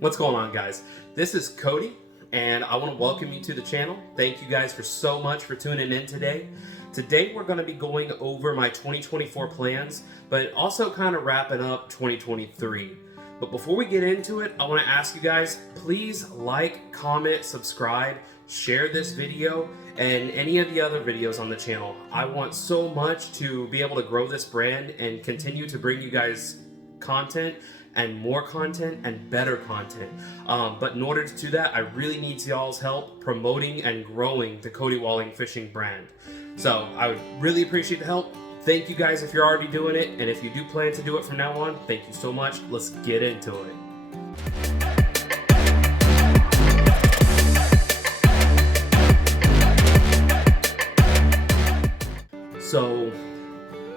What's going on, guys? This is Cody, and I want to welcome you to the channel. Thank you guys for so much for tuning in today. Today we're going to be going over my 2024 plans, but also kind of wrapping up 2023. But before we get into it, I want to ask you guys, please like, comment, subscribe, share this video, and any of the other videos on the channel. I want so much to be able to grow this brand and continue to bring you guys content and more content and better content. But in order to do that, I really need y'all's help promoting and growing the Cody Walling Fishing brand. So I would really appreciate the help. Thank you guys if you're already doing it, and if you do plan to do it from now on, thank you so much. Let's get into it. So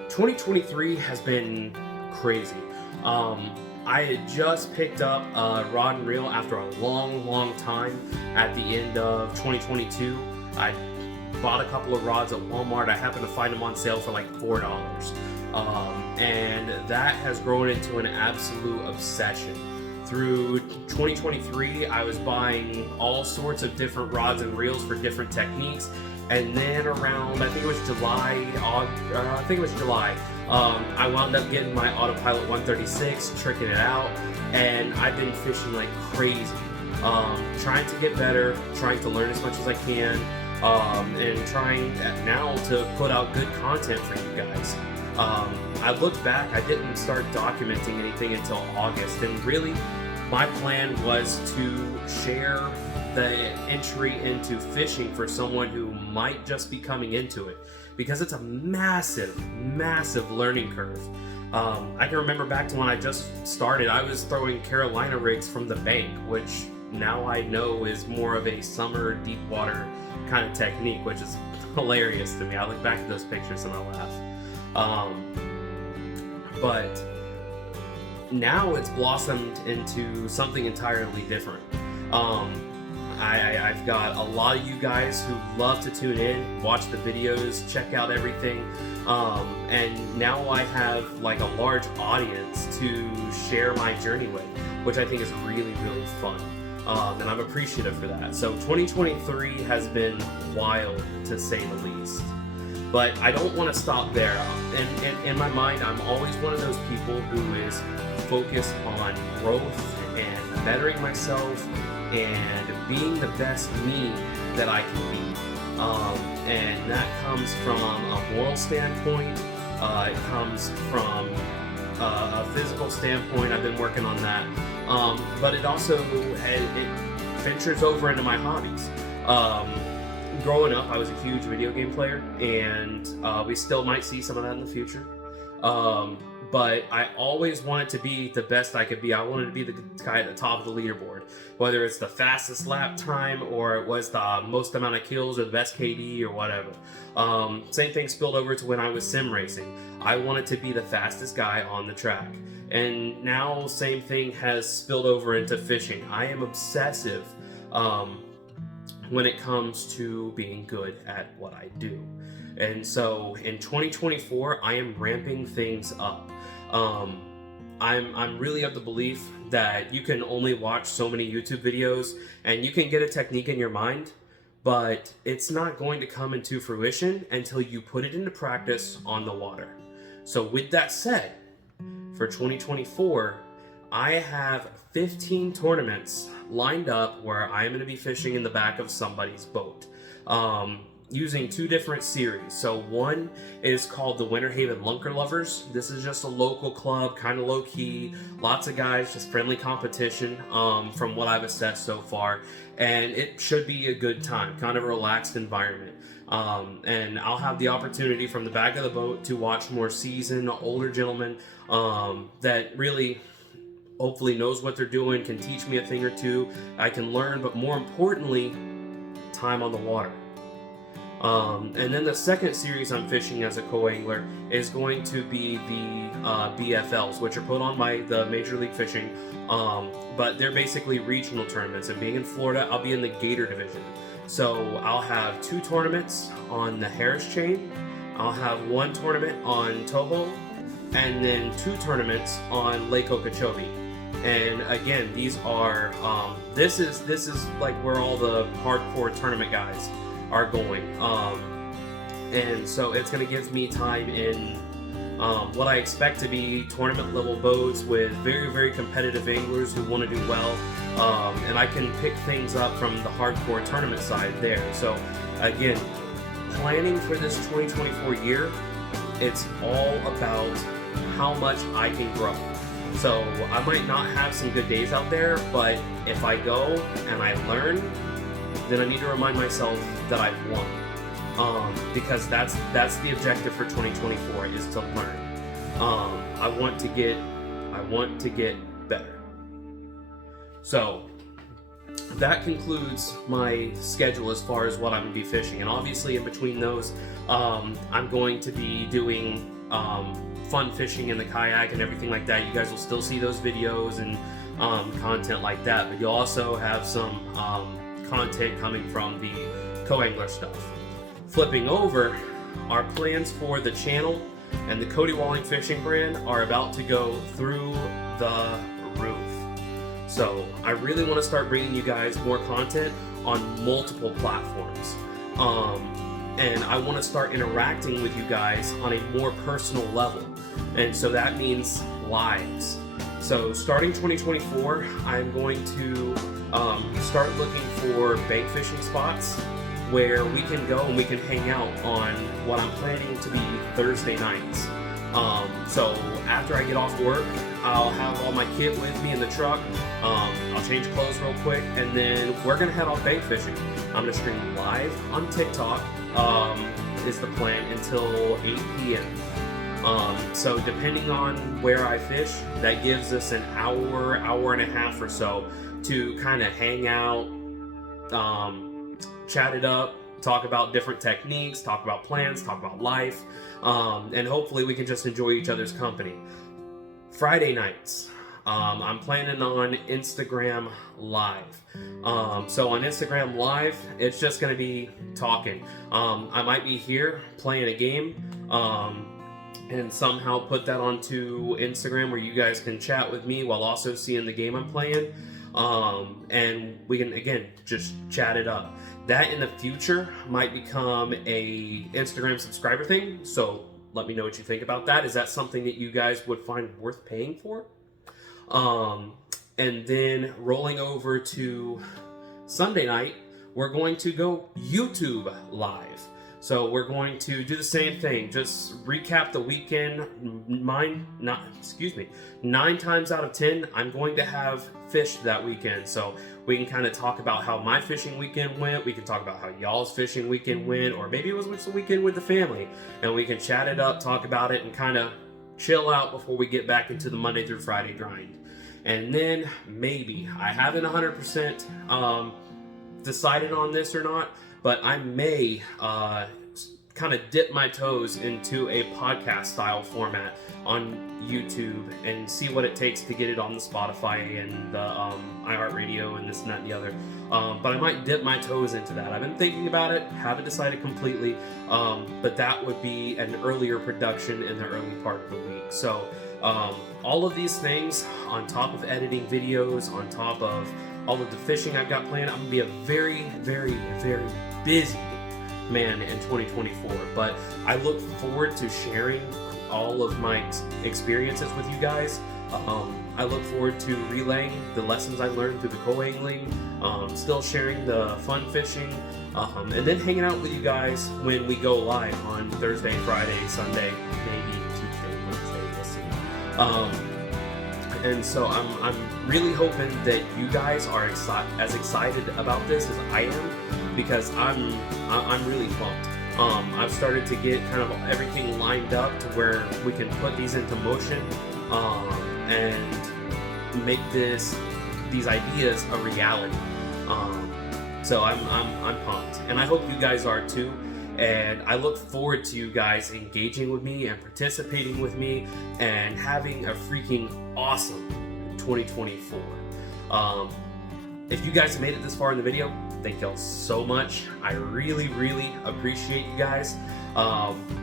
2023 has been crazy. I had just picked up a rod and reel after a long time at the end of 2022. I bought a couple of rods at Walmart. I happened to find them on sale for like $4. And that has grown into an absolute obsession. Through 2023, I was buying all sorts of different rods and reels for different techniques. And then around, I think it was July, I wound up getting my Autopilot 136, tricking it out, and I've been fishing like crazy. Trying to get better, trying to learn as much as I can, and trying now to put out good content for you guys. I looked back, I didn't start documenting anything until August, and really my plan was to share the entry into fishing for someone who might just be coming into it, because it's a massive learning curve. I can remember back to when I just started, I was throwing Carolina rigs from the bank, which now I know is more of a summer deep water kind of technique, which is hilarious to me. I look back at those pictures and I laugh. But now it's blossomed into something entirely different. I've got a lot of you guys who love to tune in, watch the videos, check out everything, and now I have like a large audience to share my journey with, which I think is really fun, and I'm appreciative for that. So 2023 has been wild, to say the least. But I don't want to stop there. In my mind, I'm always one of those people who is focused on growth and bettering myself and being the best me that I can be. And that comes from a moral standpoint. It comes from a physical standpoint. I've been working on that. But it also it ventures over into my hobbies. Growing up, I was a huge video game player, and we still might see some of that in the future. But I always wanted to be the best I could be. I wanted to be the guy at the top of the leaderboard, whether it's the fastest lap time or it was the most amount of kills or the best KD or whatever. Same thing spilled over to when I was sim racing. I wanted to be the fastest guy on the track. And now same thing has spilled over into fishing. I am obsessive when it comes to being good at what I do. And so in 2024, I am ramping things up. I'm really of the belief that you can only watch so many YouTube videos and you can get a technique in your mind, but it's not going to come into fruition until you put it into practice on the water. So with that said, for 2024, I have 15 tournaments lined up where I'm going to be fishing in the back of somebody's boat, using two different series. So one is called the Winter Haven Lunker Lovers. This is just a local club, kind of low key, lots of guys, just friendly competition, from what I've assessed so far. And it should be a good time, kind of a relaxed environment. And I'll have the opportunity from the back of the boat to watch more seasoned, older gentlemen that really hopefully knows what they're doing, can teach me a thing or two. I can learn, but more importantly, time on the water. And then the second series I'm fishing as a co-angler is going to be the BFLs, which are put on by the Major League Fishing, but they're basically regional tournaments. And being in Florida, I'll be in the Gator division. So I'll have 2 tournaments on the Harris chain, I'll have 1 tournament on Toho, and then 2 tournaments on Lake Okeechobee. And again, these are this is like where all the hardcore tournament guys are going. And so it's going to give me time in what I expect to be tournament level boats with very, very competitive anglers who want to do well. And I can pick things up from the hardcore tournament side there. So again, planning for this 2024 year, it's all about how much I can grow. So I might not have some good days out there, but if I go and I learn, then I need to remind myself that I've won. Because that's the objective for 2024 is to learn. I want to get better. So that concludes my schedule as far as what I'm going to be fishing. And obviously in between those, I'm going to be doing fun fishing in the kayak and everything like that. You guys will still see those videos and content like that, but you'll also have some content coming from the co-angler stuff. Flipping over, our plans for the channel and the Cody Walling Fishing brand are about to go through the roof. So I really want to start bringing you guys more content on multiple platforms. And I want to start interacting with you guys on a more personal level. And so that means lives. So starting 2024, I'm going to start looking for bait fishing spots where we can go and we can hang out on what I'm planning to be Thursday nights. So after I get off work, I'll have all my kit with me in the truck. I'll change clothes real quick, and then we're gonna head off bait fishing. I'm gonna stream live on TikTok, is the plan, until 8 p.m. So depending on where I fish, that gives us an hour and a half or so to kind of hang out, chat it up, talk about different techniques, talk about plans, talk about life, and hopefully we can just enjoy each other's company. Friday nights, I'm planning on Instagram Live. So on Instagram Live, it's just going to be talking. I might be here playing a game, and somehow put that onto Instagram where you guys can chat with me while also seeing the game I'm playing. And we can, again, just chat it up. That in the future might become a Instagram subscriber thing, so let me know what you think about that. Is that something that you guys would find worth paying for? And then rolling over to Sunday night, we're going to go YouTube Live. So we're going to do the same thing, just recap the weekend. 9 times out of 10, I'm going to have fished that weekend. So we can kind of talk about how my fishing weekend went. We can talk about how y'all's fishing weekend went, or maybe it was just a weekend with the family. And we can chat it up, talk about it, and kind of chill out before we get back into the Monday through Friday grind. And then maybe, I haven't 100% decided on this or not, but I may kind of dip my toes into a podcast style format on YouTube and see what it takes to get it on the Spotify and the iHeartRadio and this and that and the other. But I might dip my toes into that. I've been thinking about it, haven't decided completely, but that would be an earlier production in the early part of the week. So all of these things, on top of editing videos, on top of all of the fishing I've got planned, I'm going to be a very, very, very busy man in 2024. But I look forward to sharing all of my experiences with you guys. I look forward to relaying the lessons I learned through the co-angling, still sharing the fun fishing, and then hanging out with you guys when we go live on Thursday, Friday, Sunday, maybe Tuesday, Wednesday, we'll see. And so I'm really hoping that you guys are as excited about this as I am, because I'm really pumped. I've started to get kind of everything lined up to where we can put these into motion and make these ideas a reality. So I'm pumped, and I hope you guys are too. And I look forward to you guys engaging with me and participating with me and having a freaking awesome 2024. If you guys made it this far in the video, thank y'all so much. I really, really appreciate you guys.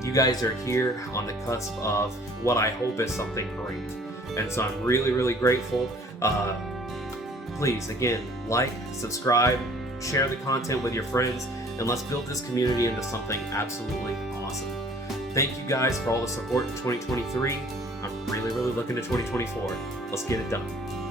You guys are here on the cusp of what I hope is something great. And so I'm really, really grateful. Please, again, like, subscribe, share the content with your friends, and let's build this community into something absolutely awesome. Thank you guys for all the support in 2023. I'm really looking to 2024. Let's get it done.